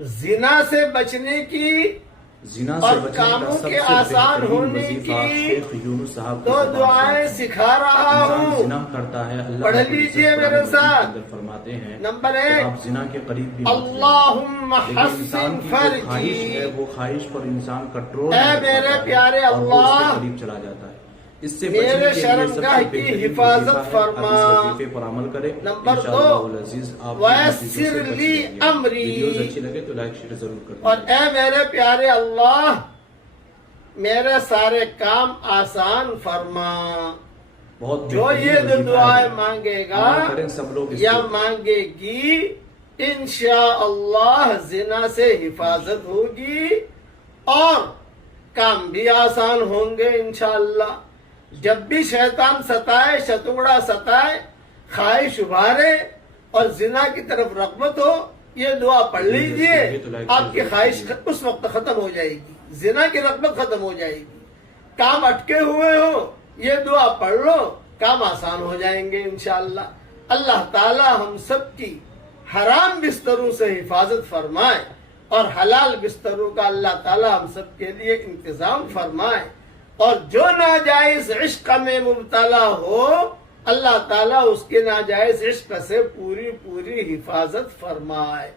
زنا سے بچنے کی اور کاموں کے آسان ہونے کی دو دعائیں سکھا رہا ہوں، پڑھ لیجئے میرے ساتھ۔ نمبر 1، اللہم حسن فرجی، وہ خواہش پر انسان کنٹرول اے میرے پیارے اللہ چلا جاتا ہے، اس سے میرے شرمگاہ کی حفاظت فرما۔ پر عمل کرے۔ نمبر 2، ویسر لی امری، اچھی لگے تو لائک شیئر ضرور کریں۔ اور اے میرے پیارے اللہ میرے سارے کام آسان فرما۔ جو یہ دعائیں مانگے گا یا مانگے گی انشاءاللہ زنا سے حفاظت ہوگی اور کام بھی آسان ہوں گے انشاءاللہ۔ جب بھی شیطان ستائے، شتوڑا ستائے، خواہش ابھارے اور زنا کی طرف رغبت ہو، یہ دعا پڑھ لیجئے، آپ کی خواہش اس وقت ختم ہو جائے گی، زنا کی رغبت ختم ہو جائے گی۔ کام اٹکے ہوئے ہو، یہ دعا پڑھ لو، کام آسان ہو جائیں گے انشاءاللہ۔ اللہ تعالی ہم سب کی حرام بستروں سے حفاظت فرمائے اور حلال بستروں کا اللہ تعالی ہم سب کے لیے انتظام فرمائے، اور جو ناجائز عشق میں مبتلا ہو اللہ تعالیٰ اس کے ناجائز عشق سے پوری حفاظت فرمائے۔